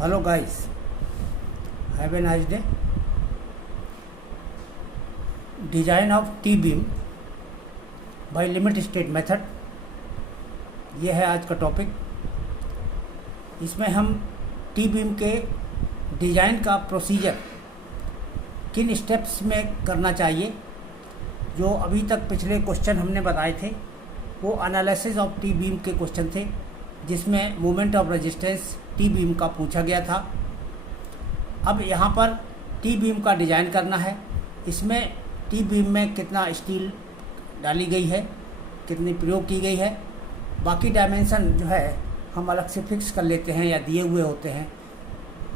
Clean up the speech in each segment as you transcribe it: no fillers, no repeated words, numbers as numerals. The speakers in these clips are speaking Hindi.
Hello guys, have a nice day. Design of T-beam by limit state method, ये है आज का टॉपिक। इसमें हम T-beam के डिज़ाइन का प्रोसीजर किन स्टेप्स में करना चाहिए, जो अभी तक पिछले क्वेश्चन हमने बताए थे वो एनालिसिस ऑफ T-beam के क्वेश्चन थे, जिसमें मोमेंट ऑफ रेजिस्टेंस T-beam का पूछा गया था। अब यहाँ पर T-beam का डिज़ाइन करना है। इसमें T-beam में कितना स्टील डाली गई है, कितनी प्रयोग की गई है, बाकी डायमेंशन जो है हम अलग से फिक्स कर लेते हैं या दिए हुए होते हैं।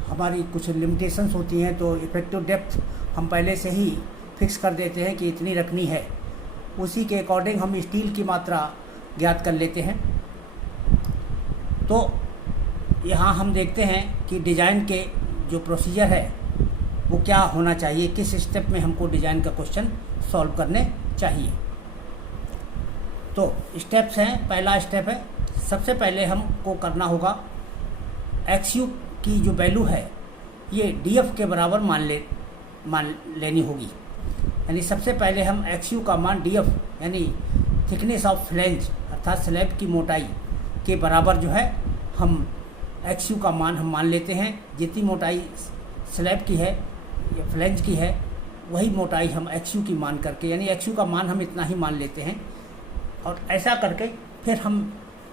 हमारी कुछ लिमिटेशंस होती हैं तो इफेक्टिव डेप्थ हम पहले से ही फिक्स कर देते हैं कि इतनी रखनी है, उसी के अकॉर्डिंग हम स्टील की मात्रा ज्ञात कर लेते हैं। तो यहाँ हम देखते हैं कि डिज़ाइन के जो प्रोसीजर है वो क्या होना चाहिए, किस स्टेप में हमको डिज़ाइन का क्वेश्चन सॉल्व करने चाहिए। तो स्टेप्स हैं। पहला स्टेप है, सबसे पहले हमको करना होगा XU की जो वैल्यू है ये DF के बराबर मान लेनी होगी। यानी सबसे पहले हम XU का मान DF यानी थिकनेस ऑफ फ्लैंज अर्थात स्लैब की मोटाई के बराबर जो है हम XU का मान हम मान लेते हैं। जितनी मोटाई स्लैब की है या फ्लैंज की है वही मोटाई हम XU की मान करके, यानी XU का मान हम इतना ही मान लेते हैं। और ऐसा करके फिर हम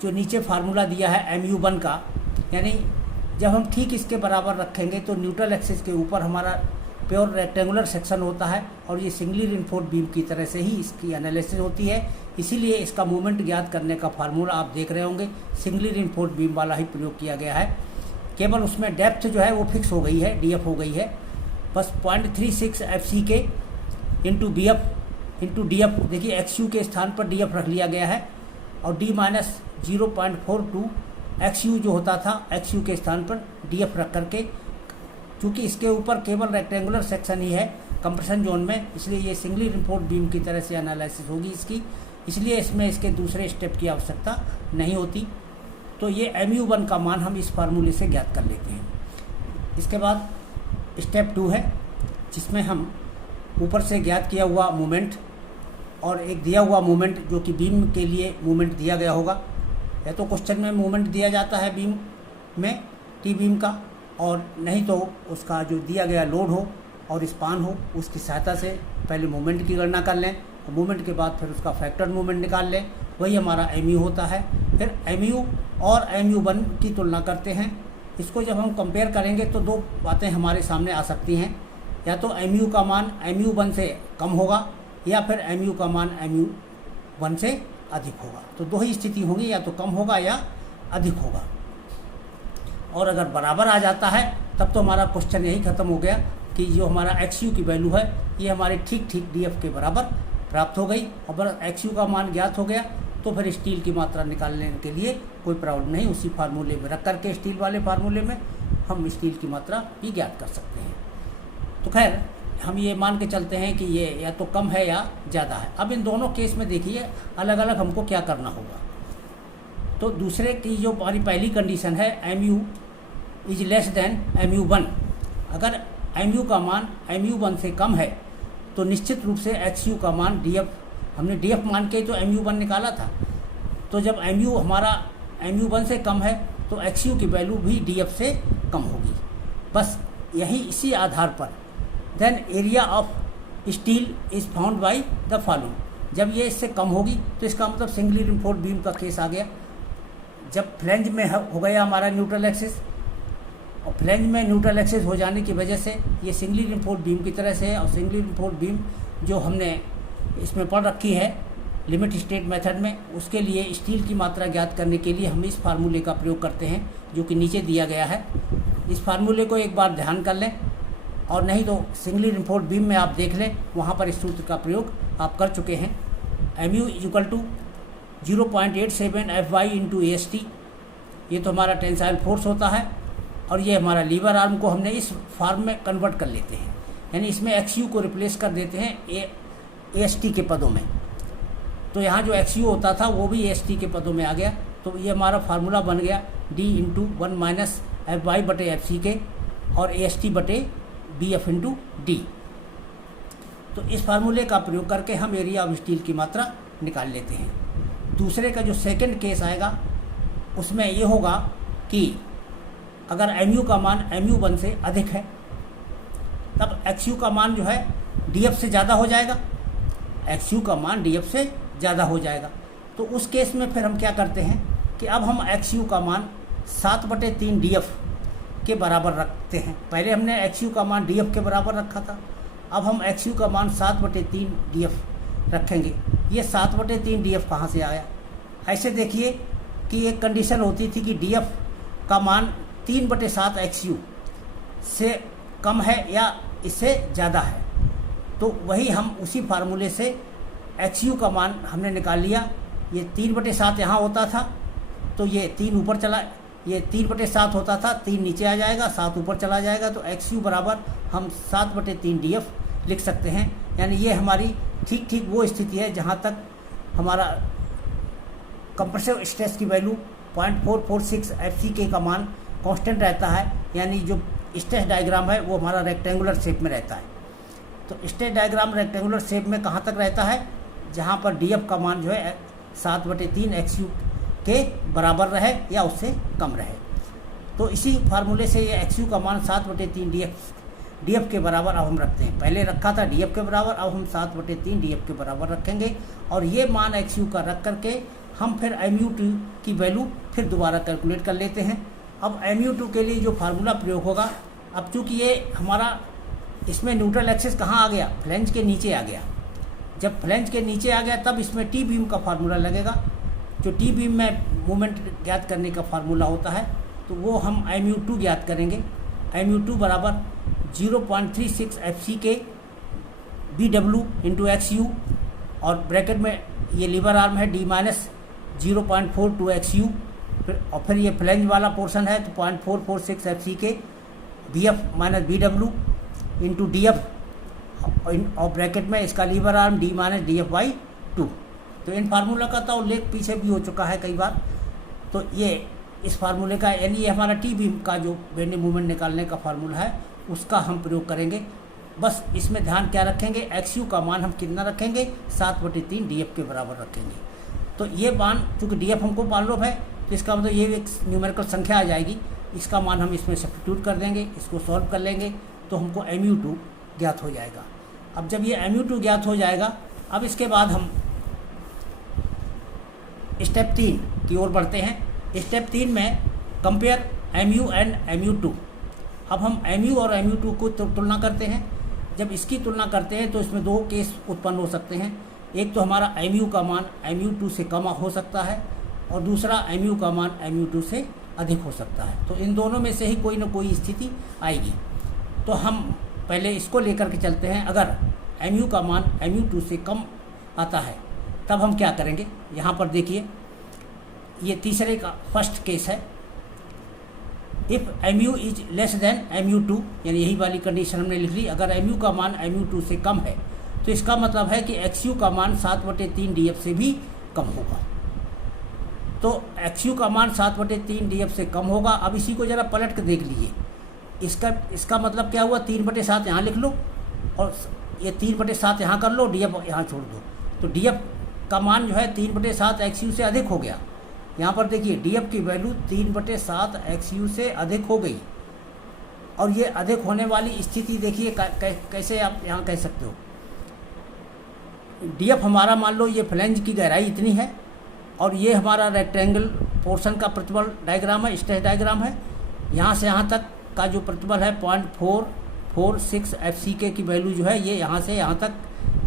जो नीचे फार्मूला दिया है MU1 का, यानी जब हम ठीक इसके बराबर रखेंगे तो न्यूट्रल एक्सिस के ऊपर हमारा प्योर रेक्टेंगुलर सेक्शन होता है और ये सिंगली रिइंफोर्स्ड बीम की तरह से ही इसकी एनालिसिस होती है। इसीलिए इसका मूवमेंट ज्ञात करने का फार्मूला आप देख रहे होंगे, सिंगली रिइंफोर्स्ड बीम वाला ही प्रयोग किया गया है। केवल उसमें डेप्थ जो है वो फिक्स हो गई है, DF हो गई है। बस 0.36 FC के इंटू DF, देखिए XU के स्थान पर DF रख लिया गया है और D माइनस 0.42 XU जो होता था XU के स्थान पर DF रख करके, क्योंकि इसके ऊपर केवल रेक्टेंगुलर सेक्शन ही है कंप्रेशन जोन में, इसलिए ये सिंगली रिइंफोर्स्ड बीम की तरह से एनालिसिस होगी इसकी, इसलिए इसमें इसके दूसरे स्टेप की आवश्यकता नहीं होती। तो ये MU1 का मान हम इस फार्मूले से ज्ञात कर लेते हैं। इसके बाद स्टेप 2 है, जिसमें हम ऊपर से ज्ञात किया हुआ मोमेंट और एक दिया हुआ मोमेंट जो कि बीम के लिए मोमेंट दिया गया होगा, या तो क्वेश्चन में मोमेंट दिया जाता है बीम में T-beam का, और नहीं तो उसका जो दिया गया लोड हो और स्पान हो उसकी सहायता से पहले मोमेंट की गणना कर लें, और मोमेंट के बाद फिर उसका फैक्टर मोमेंट निकाल लें, वही हमारा MU होता है। फिर MU और MU1 की तुलना करते हैं। इसको जब हम कंपेयर करेंगे तो दो बातें हमारे सामने आ सकती हैं, या तो MU का मान MU1 से कम होगा या फिर MU का मान MU1 से अधिक होगा। तो दो ही स्थिति होंगी, या तो कम होगा या अधिक होगा। और अगर बराबर आ जाता है तब तो हमारा क्वेश्चन यही खत्म हो गया कि जो हमारा XU की वैल्यू है ये हमारे ठीक DF के बराबर प्राप्त हो गई। और XU का मान ज्ञात हो गया तो फिर स्टील की मात्रा निकालने के लिए कोई प्रॉब्लम नहीं, उसी फार्मूले में रख करके स्टील वाले फार्मूले में हम स्टील की मात्रा भी ज्ञात कर सकते हैं। तो खैर हम ये मान के चलते हैं कि ये या तो कम है या ज़्यादा है। अब इन दोनों केस में देखिए अलग अलग हमको क्या करना होगा। तो दूसरे की जो हमारी पहली कंडीशन है MU is less then MU1, अगर MU का मान MU1 से कम है तो निश्चित रूप से XU का मान DF, हमने DF मान के तो MU1 निकाला था, तो जब MU हमारा MU1 से कम है तो XU की वैल्यू भी DF से कम होगी। बस यही इसी आधार पर then area of steel is found by the following, जब ये इससे कम होगी तो इसका मतलब सिंगली रिइंफोर्स्ड बीम का केस आ गया। जब फ्लैंज में हो गया हमारा न्यूट्रल एक्सिस, और फ्लैंज में न्यूट्रल एक्सिस हो जाने की वजह से ये सिंगली रिइंफोर्स्ड बीम की तरह से है, और सिंगली रिइंफोर्स्ड बीम जो हमने इसमें पढ़ रखी है लिमिट स्टेट मेथड में, उसके लिए स्टील की मात्रा ज्ञात करने के लिए हम इस फार्मूले का प्रयोग करते हैं जो कि नीचे दिया गया है। इस फार्मूले को एक बार ध्यान कर लें, और नहीं तो सिंगली रिइंफोर्स्ड बीम में आप देख लें, वहाँ पर इस सूत्र का प्रयोग आप कर चुके हैं। MU = 0.87 FY × AST, ये तो हमारा टेंसाइल फोर्स होता है, और ये हमारा लीवर आर्म को हमने इस फॉर्म में कन्वर्ट कर लेते हैं, यानी इसमें XU को रिप्लेस कर देते हैं AST के पदों में। तो यहाँ जो XU होता था वो भी AST के पदों में आ गया। तो ये हमारा फार्मूला बन गया D × 1 - एफ वाई बटे एफ सी के और ए एस टी बटे बी एफ इंटू डी। तो इस फार्मूले का प्रयोग करके हम एरिया ऑफ स्टील की मात्रा निकाल लेते हैं। दूसरे का जो सेकंड केस आएगा उसमें ये होगा कि अगर एम यू का मान एम यू 1 से अधिक है तब एक्स यू का मान जो है डी एफ से ज़्यादा हो जाएगा, एक्स यू का मान डी एफ से ज़्यादा हो जाएगा। तो उस केस में फिर हम क्या करते हैं कि अब हम एक्स यू का मान 7/3 डी एफ के बराबर रखते हैं। पहले हमने एक्स यू का मान डी एफ के बराबर रखा था, अब हम एक्स यू का मान 7/3 डी एफ रखेंगे। ये 7/3 डी एफ कहाँ से आया? ऐसे देखिए कि एक कंडीशन होती थी कि डी एफ का मान 3/7 एक्स यू से कम है या इससे ज़्यादा है। तो वही हम उसी फार्मूले से एक्स यू का मान हमने निकाल लिया। ये 3/7 यहाँ होता था तो ये 3 ऊपर चला, ये 3/7 होता था, 3 नीचे आ जाएगा, 7 ऊपर चला जाएगा। तो एक्स यू बराबर हम 7/3 डी एफ लिख सकते हैं। यानी ये हमारी ठीक ठीक वो स्थिति है जहाँ तक हमारा कंप्रेसिव स्ट्रेस की वैल्यू 0.446 एफ सी के का मान कांस्टेंट रहता है। यानी जो स्ट्रेस डायग्राम है वो हमारा रेक्टेंगुलर शेप में रहता है। तो स्ट्रेस डायग्राम रेक्टेंगुलर शेप में कहाँ तक रहता है? जहाँ पर डी एफ का मान जो है 7/3 एक्स यू के बराबर रहे या उससे कम रहे। तो इसी फार्मूले से ये एक्स यू का मान 7/3 डी एफ के बराबर अब हम रखते हैं। पहले रखा था डी एफ के बराबर, अब हम 7/3 डी एफ के बराबर रखेंगे। और ये मान एक्स यू का रख करके हम फिर एम यू टू की वैल्यू फिर दोबारा कैलकुलेट कर लेते हैं। अब एम यू टू के लिए जो फार्मूला प्रयोग होगा, अब चूँकि ये हमारा इसमें न्यूट्रल एक्सिस कहाँ आ गया? फ्लैंज के नीचे आ गया। जब फ्लैंज के नीचे आ गया तब इसमें टी बीम का फार्मूला लगेगा। जो टी बीम में मूवमेंट ज्ञात करने का फार्मूला होता है तो वो हम एम यू टू ज्ञात करेंगे। एम यू टू बराबर 0.36 एफ सी के बी डब्ल्यू इंटू एक्स यू और ब्रैकेट में ये लीवर आर्म है डी माइनस 0.42 एक्स यू और फिर ये फ्लैंज वाला पोर्शन है तो 0.446 f c k b f minus b डब्ल्यू इंटू डी एफ और ब्रैकेट में इसका lever arm d minus d f by 2। तो इन फार्मूला का तो उल्लेख पीछे भी हो चुका है कई बार। तो ये इस फार्मूले का यानी ये हमारा टी बीम का जो बेंडिंग मूवमेंट निकालने का फार्मूला है उसका हम प्रयोग करेंगे। बस इसमें ध्यान क्या रखेंगे? एक्स यू का मान हम कितना रखेंगे? 7/3 डी एफ के बराबर रखेंगे। तो ये मान चूँकि डी एफ हमको मालूम है तो इसका मतलब ये एक न्यूमेरिकल संख्या आ जाएगी, इसका मान हम इसमें सब्स्टिट्यूट कर देंगे, इसको सॉल्व कर लेंगे तो हमको एम यू टू ज्ञात हो जाएगा। अब जब ये एम यू टू ज्ञात हो जाएगा, अब इसके बाद हम स्टेप 3 की ओर बढ़ते हैं। स्टेप 3 में compare m u and m u two. अब हम एम यू और एम यू टू को तुलना करते हैं। जब इसकी तुलना करते हैं तो इसमें 2 केस उत्पन्न हो सकते हैं। एक तो हमारा एम यू का मान एम यू टू से कम हो सकता है और दूसरा एम यू का मान एम यू टू से अधिक हो सकता है। तो इन दोनों में से ही कोई ना कोई स्थिति आएगी। तो हम पहले इसको लेकर के चलते हैं। अगर एम यू का मान एम यू टू से कम आता है तब हम क्या करेंगे? यहाँ पर देखिए ये तीसरे का फर्स्ट केस है। If m u is less than m u two, यानी यही वाली कंडीशन हमने लिख ली। अगर एम यू का मान एम यू टू से कम है तो इसका मतलब है कि एक्स यू का मान 7/3 डी एफ से भी कम होगा। तो एक्स यू का मान 7/3 डी एफ से कम होगा। अब इसी को ज़रा पलट कर देख लीजिए। इसका मतलब क्या हुआ? 3/7 यहाँ लिख लो और ये 3/7 यहाँ कर लो, डी एफ यहाँ छोड़ दो। तो डी एफ का मान जो है 3/7 एक्स यू से अधिक हो गया। यहाँ पर देखिए डी एफ की वैल्यू 3/7 एक्स यू से अधिक हो गई। और ये अधिक होने वाली स्थिति देखिए कैसे आप यहाँ कह सकते हो। डी एफ हमारा मान लो ये फ्लैंज की गहराई इतनी है और ये हमारा रेक्टेंगल पोर्शन का प्रतिबल डायग्राम है, स्ट्रेस डायग्राम है। यहाँ से यहाँ तक का जो प्रतिबल है 0.446 एफ सी के की वैल्यू जो है ये यहाँ से यहाँ तक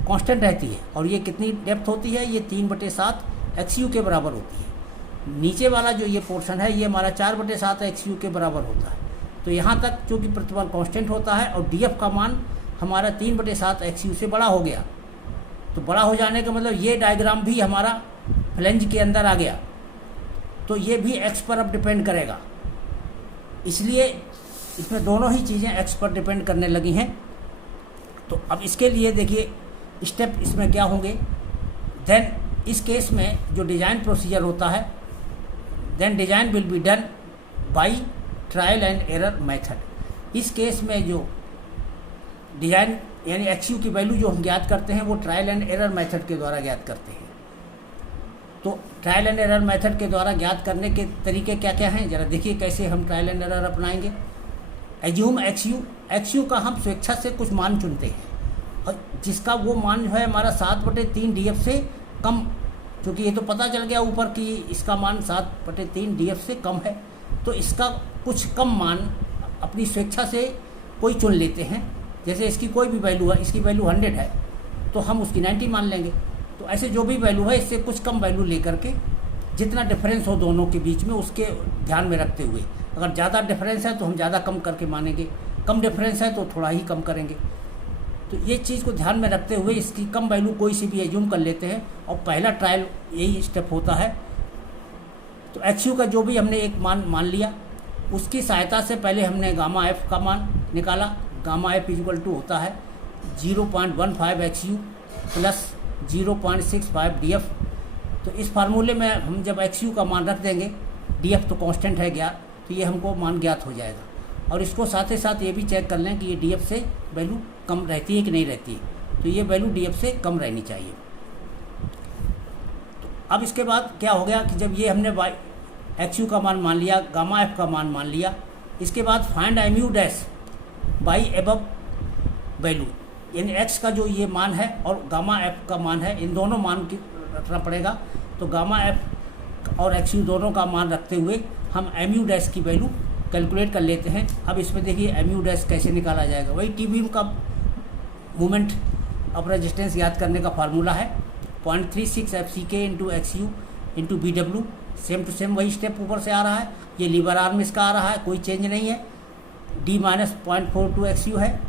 कांस्टेंट रहती है। और ये कितनी डेप्थ होती है? ये 3/7 एक्स यू के बराबर होती है। नीचे वाला जो ये पोर्शन है ये हमारा 4/7 एक्स यू के बराबर होता है। तो यहाँ तक चूँकि प्रतिबल कांस्टेंट होता है और डी एफ का मान हमारा 3/7 एक्स यू से बड़ा हो गया। तो बड़ा हो जाने का मतलब ये डायग्राम भी हमारा फ्लैंज के अंदर आ गया। तो ये भी एक्स पर अब डिपेंड करेगा, इसलिए इसमें दोनों ही चीज़ें एक्स पर डिपेंड करने लगी हैं। तो अब इसके लिए देखिए स्टेप इसमें क्या होंगे। देन इस केस में जो डिज़ाइन प्रोसीजर होता है, then design will be done by trial and error method. इस केस में जो डिजाइन यानी एक्सयू की वैल्यू जो हम ज्ञात करते हैं वो ट्रायल एंड एरर मेथड के द्वारा ज्ञात करते हैं। तो ट्रायल एंड एरर मेथड के द्वारा ज्ञात करने के तरीके क्या क्या हैं, ज़रा देखिए कैसे हम ट्रायल एंड एरर अपनाएंगे। एज्यूम एक्सयू, एक्सयू का हम स्वेच्छा से कुछ मान चुनते हैं और जिसका वो मान जो है हमारा 7/3 DF से कम, क्योंकि ये तो पता चल गया ऊपर कि इसका मान 7/3 DF से कम है, तो इसका कुछ कम मान अपनी स्वेच्छा से कोई चुन लेते हैं। जैसे इसकी कोई भी वैल्यू है, इसकी वैल्यू 100 है तो हम उसकी 90 मान लेंगे। तो ऐसे जो भी वैल्यू है इससे कुछ कम वैल्यू लेकर के जितना डिफरेंस हो दोनों के बीच में उसके ध्यान में रखते हुए, अगर ज़्यादा डिफरेंस है तो हम ज़्यादा कम करके मानेंगे, कम डिफरेंस है तो थोड़ा ही कम करेंगे। तो ये चीज़ को ध्यान में रखते हुए इसकी कम वैल्यू कोई सी भी एज्यूम कर लेते हैं और पहला ट्रायल यही स्टेप होता है। तो एक्सयू का जो भी हमने एक मान लिया उसकी सहायता से पहले हमने गामा एफ का मान निकाला। गामा एफ इक्वल टू होता है 0.15 एक्सयू प्लस 0.65 DF। तो इस फार्मूले में हम जब एक्सयू का मान रख देंगे, DF तो कांस्टेंट है ज्ञात, तो ये हमको मान ज्ञात हो जाएगा। और इसको साथ ही साथ ये भी चेक कर लें कि ये DF से वैल्यू कम रहती है कि नहीं रहती है, तो ये वैल्यू DF से कम रहनी चाहिए। तो अब इसके बाद क्या हो गया कि जब ये हमने एक्सयू का मान लिया, गामा एफ का मान लिया, इसके बाद find MU dash by above value, यानी एक्स का जो ये मान है और गामा एफ का मान है, इन दोनों मान की रखना पड़ेगा। तो गामा एफ और एक्सयू दोनों का मान रखते हुए हम MU डैश की वैल्यू कैलकुलेट कर लेते हैं। अब इसमें देखिए MU डैश कैसे निकाला जाएगा, वही टी बीम का मोमेंट ऑफ रेजिस्टेंस याद करने का फार्मूला है 0.36 FCK into x u into BW। Same to same वही स्टेप ऊपर से आ रहा है, ये लीवर आर्म इसका आ रहा है, कोई चेंज नहीं है। D माइनस 0.42 XU है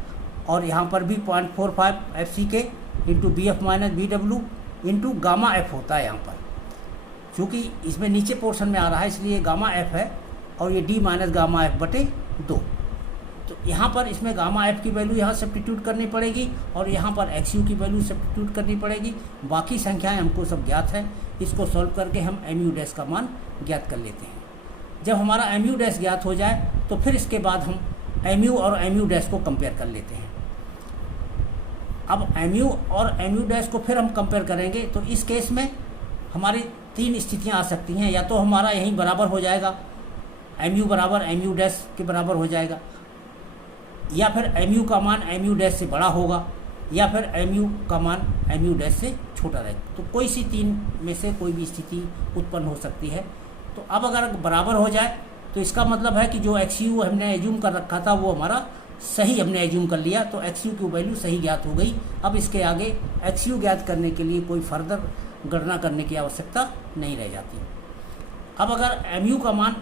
और यहाँ पर भी 0.45 FCK into BF minus BW into gamma F होता है यहाँ पर, क्योंकि इसमें नीचे पोर्शन में आ रहा है इसलिए गामा एफ है और ये D माइनस गामा एफ बटे 2। तो यहाँ पर इसमें गामा एफ की वैल्यू यहाँ सब्स्टिट्यूट करनी पड़ेगी और यहाँ पर XU की वैल्यू सब्स्टिट्यूट करनी पड़ेगी। बाकी संख्याएं हमको सब ज्ञात है, इसको सॉल्व करके हम MU डैश का मान ज्ञात कर लेते हैं। जब हमारा MU डैश ज्ञात हो जाए तो फिर इसके बाद हम MU और MU डैश को कंपेयर कर लेते हैं। अब MU और MU डैश को फिर हम कंपेयर करेंगे तो इस केस में हमारी 3 स्थितियां आ सकती हैं। या तो हमारा यहीं बराबर हो जाएगा, MU बराबर MU डैश के बराबर हो जाएगा, या फिर MU का मान MU डैश से बड़ा होगा, या फिर MU का मान MU डैश से छोटा रहेगा। तो कोई सी 3 में से कोई भी स्थिति उत्पन्न हो सकती है। तो अब अगर बराबर हो जाए तो इसका मतलब है कि जो XU हमने एज्यूम कर रखा था वो हमारा सही हमने एज्यूम कर लिया, तो XU की वैल्यू सही ज्ञात हो गई। अब इसके आगे XU ज्ञात करने के लिए कोई फर्दर गणना करने की आवश्यकता नहीं रह जाती। अब अगर MU का मान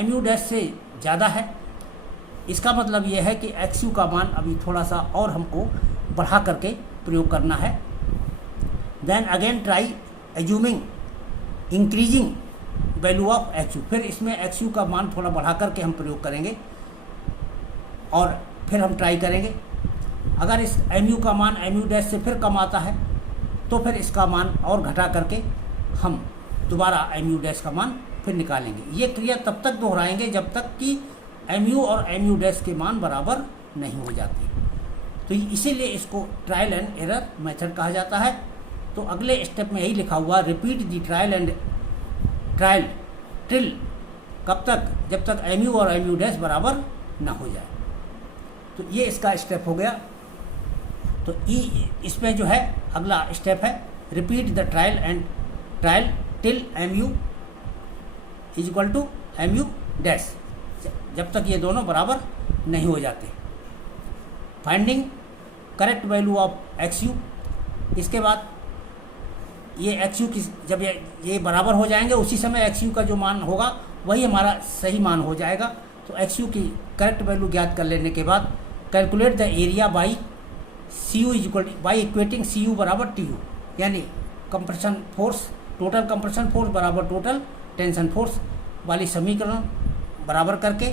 MU डैश से ज़्यादा है, इसका मतलब ये है कि XU का मान अभी थोड़ा सा और हमको बढ़ा करके प्रयोग करना है। Then again try assuming increasing value of XU, फिर इसमें XU का मान थोड़ा बढ़ा करके हम प्रयोग करेंगे और फिर हम ट्राई करेंगे। अगर इस MU का मान MU डैश से फिर कम आता है तो फिर इसका मान और घटा करके हम दोबारा MU डैश का मान फिर निकालेंगे। ये क्रिया तब तक दोहराएंगे जब तक कि MU और MU डैश के मान बराबर नहीं हो जाते। तो इसीलिए इसको ट्रायल एंड एरर मेथड कहा जाता है। तो अगले स्टेप में यही लिखा हुआ, रिपीट दी ट्रायल टिल, कब तक, जब तक MU और MU डैश बराबर ना हो जाए। तो ये इसका स्टेप हो गया। तो इसमें जो है अगला स्टेप है repeat the trial till MU is equal to MU dash, जब तक ये दोनों बराबर नहीं हो जाते। Finding correct value of XU, इसके बाद ये XU की जब ये बराबर हो जाएंगे उसी समय XU का जो मान होगा वही हमारा सही मान हो जाएगा। तो XU की करेक्ट वैल्यू ज्ञात कर लेने के बाद calculate the area by CU is equal by equating CU बराबर TU, यानी compression force, total compression force बराबर टोटल टेंशन फोर्स वाली समीकरण बराबर करके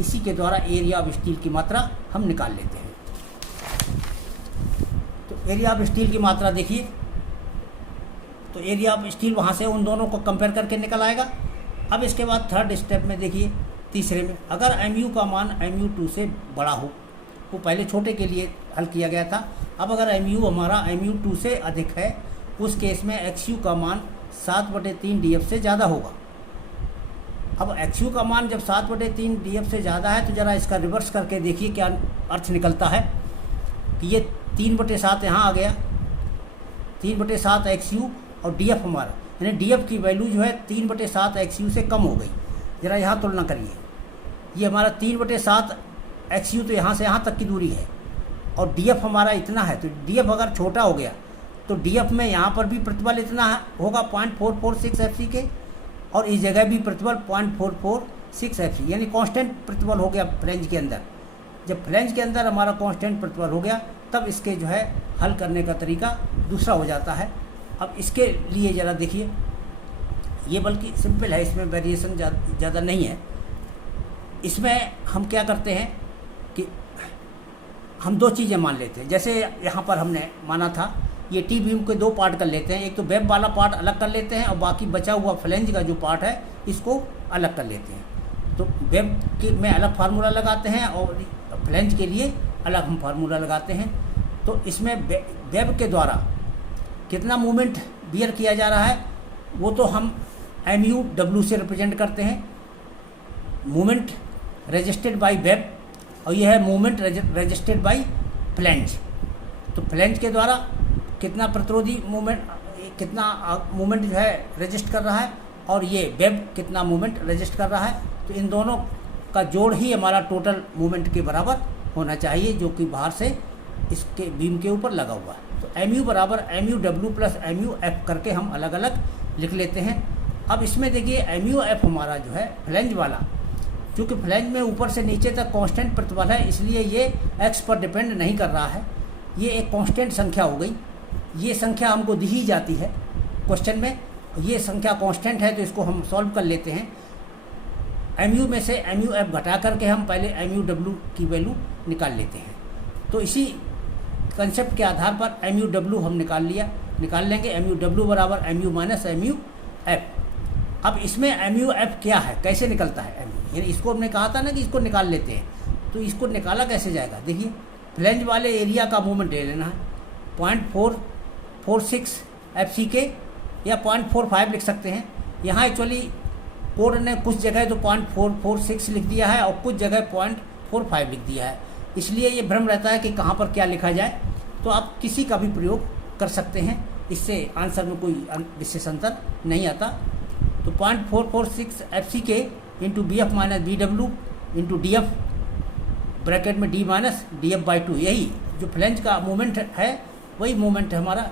इसी के द्वारा एरिया ऑफ स्टील की मात्रा हम निकाल लेते हैं। तो एरिया ऑफ स्टील की मात्रा देखिए, तो एरिया ऑफ स्टील वहाँ से उन दोनों को कंपेयर करके निकल आएगा। अब इसके बाद थर्ड स्टेप में देखिए, तीसरे में अगर mu का मान mu2 से बड़ा हो, वो पहले छोटे के लिए हल किया गया था, अब अगर mu हमारा mu2 से अधिक है, उस केस में xu का मान 7/3 df से ज़्यादा होगा। अब xu का मान जब 7/3 df से ज़्यादा है तो ज़रा इसका रिवर्स करके देखिए क्या अर्थ निकलता है कि ये 3/7 यहाँ आ गया, 3/7 xu और df हमारा, यानी df की वैल्यू जो है 3/7 xu से कम हो गई। ज़रा यहाँ तुलना करिए, ये हमारा 3/7 xu तो यहाँ से यहाँ तक की दूरी है और df हमारा इतना है, तो df अगर छोटा हो गया तो df में यहाँ पर भी प्रतिबल इतना होगा 0.446 fc के, और इस जगह भी प्रतिबल 0.446 fc, यानी कांस्टेंट प्रतिबल हो गया फ्लैंज के अंदर। जब फ्लैंज के अंदर हमारा कांस्टेंट प्रतिबल हो गया तब इसके जो है हल करने का तरीका दूसरा हो जाता है। अब इसके लिए ज़रा देखिए, ये बल्कि सिंपल है, इसमें वेरिएशन ज़्यादा नहीं है। इसमें हम क्या करते हैं कि हम दो चीज़ें मान लेते हैं। जैसे यहाँ पर हमने माना था, ये टी बीम के दो पार्ट कर लेते हैं, एक तो वेब वाला पार्ट अलग कर लेते हैं और बाकी बचा हुआ फ्लैंज का जो पार्ट है इसको अलग कर लेते हैं। तो वेब के में अलग फार्मूला लगाते हैं और फ्लैंज के लिए अलग हम फार्मूला लगाते हैं। तो इसमें वेब के द्वारा कितना मूवमेंट बियर किया जा रहा है वो तो हम mu w से रिप्रेजेंट करते हैं, मूवमेंट रजिस्टर्ड बाय वेब, और यह है मूवमेंट रजिस्टर्ड बाय फ्लैंज। तो फ्लैंज के द्वारा कितना प्रतिरोधी मूवमेंट, कितना मूवमेंट जो है रजिस्ट कर रहा है, और ये वेब कितना मूवमेंट रजिस्ट कर रहा है, तो इन दोनों का जोड़ ही हमारा टोटल मूवमेंट के बराबर होना चाहिए, जो कि बाहर से इसके बीम के ऊपर लगा हुआ है। तो mu बराबर mu w प्लस mu करके हम अलग अलग लिख लेते हैं। अब इसमें देखिए mu हमारा जो है फ्लैंज वाला, क्योंकि फ्लैंज में ऊपर से नीचे तक कांस्टेंट प्रतिबल है, इसलिए ये x पर डिपेंड नहीं कर रहा है, ये एक कांस्टेंट संख्या हो गई। ये संख्या हमको दी ही जाती है क्वेश्चन में, ये संख्या कांस्टेंट है तो इसको हम सॉल्व कर लेते हैं। mu में से mu घटा करके हम पहले mu w की वैल्यू निकाल लेते हैं। तो इसी कंसेप्ट के आधार पर mu w हम निकाल लेंगे। mu w बराबर mu माइनस mu f। अब इसमें mu f क्या है, कैसे निकलता है mu, यानी इसको हमने कहा था ना कि इसको निकाल लेते हैं, तो इसको निकाला कैसे जाएगा। देखिए फ्लैंज वाले एरिया का मूवमेंट ले लेना है, 0.446 fc के या 0.45 लिख सकते हैं। यहाँ एक्चुअली कोड ने कुछ जगह तो 0.446 लिख दिया है और कुछ जगह 0.45 लिख दिया है, इसलिए ये भ्रम रहता है कि कहाँ पर क्या लिखा जाए। तो आप किसी का भी प्रयोग कर सकते हैं, इससे आंसर में कोई विशेष अंतर नहीं आता। तो 0.446 fc के into bf minus bw into df bracket में d माइनस df/2, यही जो फ्लैंज का मूवमेंट है वही मूवमेंट हमारा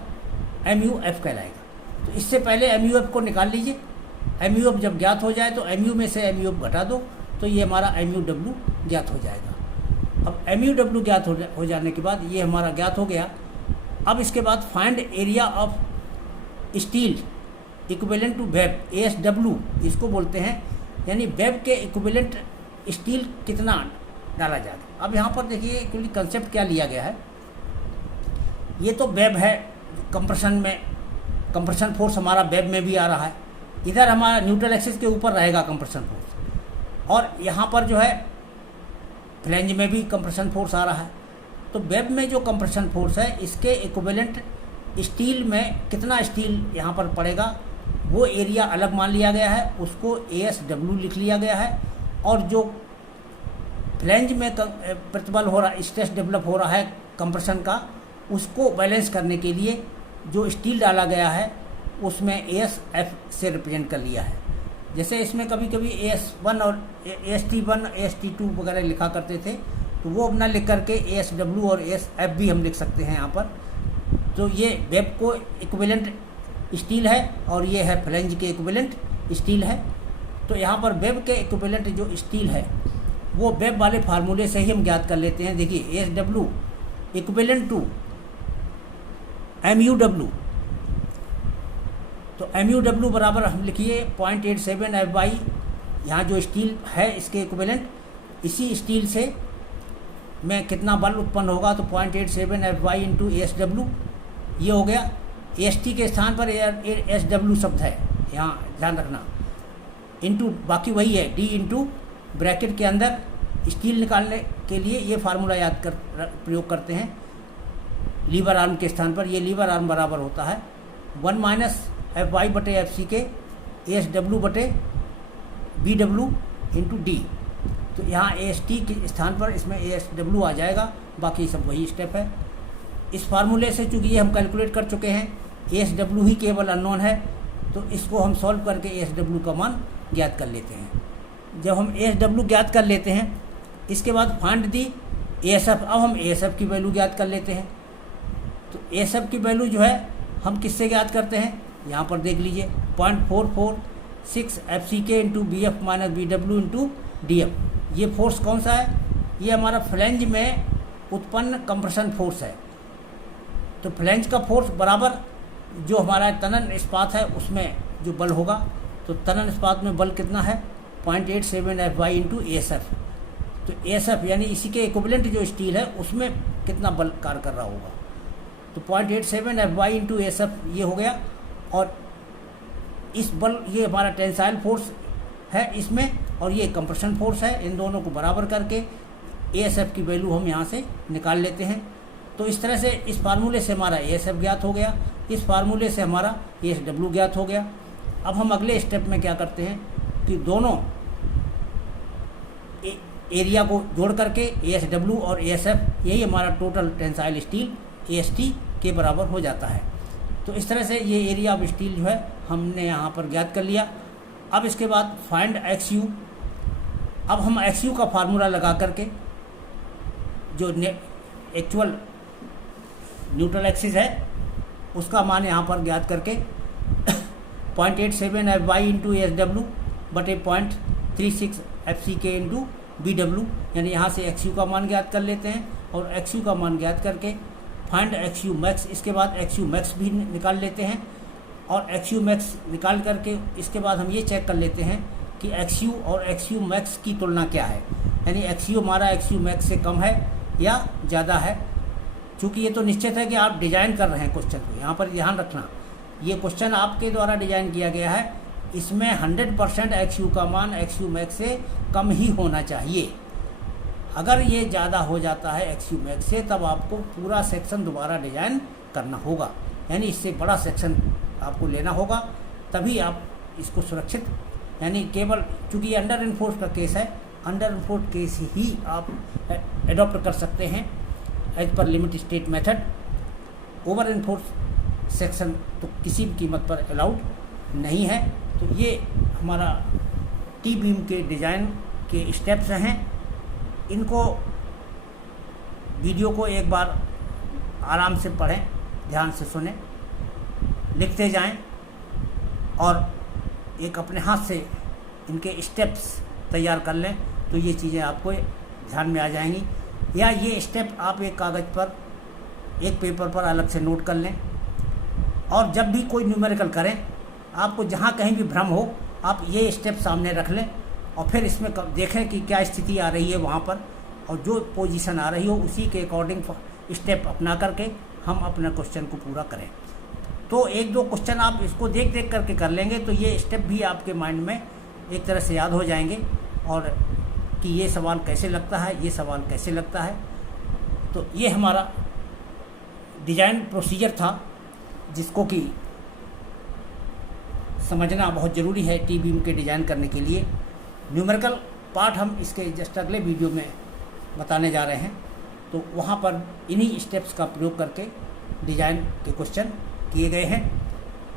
mu कहलाएगा। तो इससे पहले mu को निकाल लीजिए। mu जब ज्ञात हो जाए तो mu में से mu घटा दो, तो ये हमारा mu ज्ञात हो जाएगा। अब mu ज्ञात हो जाने के बाद ये हमारा ज्ञात हो गया। अब इसके बाद find area of steel equivalent to web, ASW इसको बोलते हैं, यानी वेब के इक्विवेलेंट स्टील कितना डाला जाएगा। अब यहाँ पर देखिए एक्चुअली कंसेप्ट क्या लिया गया है, ये तो वेब है, कंप्रेशन में कंप्रेशन फोर्स हमारा वेब में भी आ रहा है, इधर हमारा न्यूट्रल एक्सिस के ऊपर रहेगा कंप्रेशन फोर्स, और यहाँ पर जो है फ्लैंज में भी कंप्रेशन फोर्स आ रहा है। तो वेब में जो कंप्रेशन फोर्स है इसके इक्विवेलेंट स्टील में कितना स्टील यहाँ पर पड़ेगा वो एरिया अलग मान लिया गया है, उसको ASW लिख लिया गया है। और जो फ्लैंज में प्रतिबल हो रहा, स्ट्रेस डेवलप हो रहा है कंप्रेशन का, उसको बैलेंस करने के लिए जो स्टील डाला गया है उसमें ASF से रिप्रेजेंट कर लिया है। जैसे इसमें कभी कभी AS1 और AST1 AST2 वगैरह लिखा करते थे, तो वो अपना लिख करके ASW और ASF भी हम लिख सकते हैं यहाँ पर। तो ये वेब को इक्विवेलेंट स्टील है और ये है फ्लैंज के इक्विवेलेंट स्टील है। तो यहाँ पर वेब के इक्विवेलेंट जो स्टील है वो वेब वाले फार्मूले से ही हम ज्ञात कर लेते हैं। देखिए ASW इक्विवेलेंट टू MUW, तो MUW बराबर हम लिखिए 0.87 F/, यहाँ जो स्टील है इसके इक्विवेलेंट, इसी स्टील से में कितना बल उत्पन्न होगा, तो 0.87 F/, इंटू ASW, ये हो गया। AST के स्थान पर ASW शब्द है, यहाँ ध्यान रखना, इंटू बाकी वही है D इंटू ब्रैकेट के अंदर स्टील निकालने के लिए ये फार्मूला प्रयोग करते हैं लीवर आर्म के स्थान पर। ये लीवर आर्म बराबर होता है 1 माइनस FY बटे FC के ASW बटे BW इंटू D। तो यहाँ AST के स्थान पर इसमें ASW आ जाएगा, बाकी सब वही स्टेप है। इस फार्मूले से चूँकि ये हम कैलकुलेट कर चुके हैं, ASW ही केवल अननोन है, तो इसको हम सॉल्व करके ASW का मान ज्ञात कर लेते हैं। जब हम ASW ज्ञात कर लेते हैं, इसके बाद फाइंड दी ASF। अब हम ASF की वैल्यू ज्ञात कर लेते हैं। तो ASF की वैल्यू जो है हम किससे ज्ञात करते हैं, यहाँ पर देख लीजिए 0.446 FCK into BF minus BW into DF। ये फोर्स कौन सा है, ये हमारा फ्लैंज में उत्पन्न कंप्रेशन फोर्स है। तो फ्लैंज का फोर्स बराबर जो हमारा तनन इस्पात है उसमें जो बल होगा, तो तनन इस्पात में बल कितना है 0.87 FY इंटू ASF। तो ASF यानी इसी के इक्विवेलेंट जो स्टील है उसमें कितना बल कार्य कर रहा होगा, तो 0.87 FY इंटू ASF ये हो गया। और इस बल, ये हमारा टेंसाइल फोर्स है इसमें, और ये कंप्रेशन फोर्स है। इन दोनों को बराबर करके ASF की वैल्यू हम यहाँ से निकाल लेते हैं। तो इस तरह से इस फार्मूले से हमारा ASF ज्ञात हो गया, इस फार्मूले से हमारा ASW ज्ञात हो गया। अब हम अगले स्टेप में क्या करते हैं कि दोनों एरिया को जोड़ करके ASW और ASF, यही हमारा टोटल टेंसाइल स्टील AST के बराबर हो जाता है। तो इस तरह से ये एरिया ऑफ स्टील जो है हमने यहाँ पर ज्ञात कर लिया। अब इसके बाद फाइंड XU। अब हम XU का फार्मूला लगा करके जो एक्चुअल न्यूट्रल एक्सिस है उसका मान यहाँ पर ज्ञात करके 0.87 FY इंटू ASW बटे 0.36 FCK इंटू BW, यानी यहाँ से XU का मान ज्ञात कर लेते हैं। और XU का मान ज्ञात करके फाइंड XU मैक्स, इसके बाद XU मैक्स भी निकाल लेते हैं। और XU मैक्स निकाल करके इसके बाद हम ये चेक कर लेते हैं कि XU और XU मैक्स की तुलना क्या है, यानी XU हमारा XU मैक्स से कम है या ज़्यादा है। चूँकि ये तो निश्चित है कि आप डिज़ाइन कर रहे हैं क्वेश्चन को, यहाँ पर ध्यान रखना ये क्वेश्चन आपके द्वारा डिज़ाइन किया गया है, इसमें 100% XU का मान XU मैक्स से कम ही होना चाहिए। अगर ये ज़्यादा हो जाता है XU मैक्स से, तब आपको पूरा सेक्शन दोबारा डिज़ाइन करना होगा, यानी इससे बड़ा सेक्शन आपको लेना होगा, तभी आप इसको सुरक्षित, यानी केवल चूँकि ये अंडर इन्फोर्स का केस है, अंडर इन्फोर्स केस ही आप एडॉप्ट कर सकते हैं as per limit state method. Over reinforced section तो किसी भी कीमत पर अलाउड नहीं है। तो ये हमारा टी बीम के डिज़ाइन के स्टेप्स हैं। इनको वीडियो को एक बार आराम से पढ़ें, ध्यान से सुनें, लिखते जाएं और एक अपने हाथ से इनके स्टेप्स तैयार कर लें, तो ये चीज़ें आपको ध्यान में आ जाएंगी। या ये स्टेप आप एक कागज़ पर, एक पेपर पर अलग से नोट कर लें, और जब भी कोई न्यूमेरिकल करें, आपको जहाँ कहीं भी भ्रम हो, आप ये स्टेप सामने रख लें और फिर इसमें देखें कि क्या स्थिति आ रही है वहाँ पर, और जो पोजीशन आ रही हो उसी के अकॉर्डिंग स्टेप अपना करके हम अपना क्वेश्चन को पूरा करें। तो एक दो क्वेश्चन आप इसको देख देख करके कर लेंगे, तो ये स्टेप भी आपके माइंड में एक तरह से याद हो जाएंगे, और कि ये सवाल कैसे लगता है, ये सवाल कैसे लगता है। तो ये हमारा डिज़ाइन प्रोसीजर था, जिसको कि समझना बहुत ज़रूरी है टी बीम के डिज़ाइन करने के लिए। न्यूमेरिकल पार्ट हम इसके जस्ट अगले वीडियो में बताने जा रहे हैं, तो वहाँ पर इन्हीं स्टेप्स का प्रयोग करके डिज़ाइन के क्वेश्चन किए गए हैं।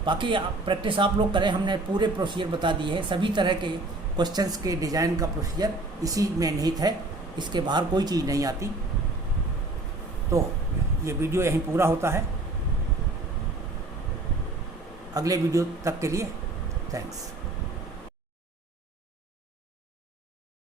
बाकी प्रैक्टिस आप लोग करें, हमने पूरे प्रोसीजर बता दिए हैं, सभी तरह के क्वेश्चंस के डिज़ाइन का प्रोसीजर इसी में निहित है, इसके बाहर कोई चीज़ नहीं आती। तो ये वीडियो यहीं पूरा होता है। अगले वीडियो तक के लिए थैंक्स।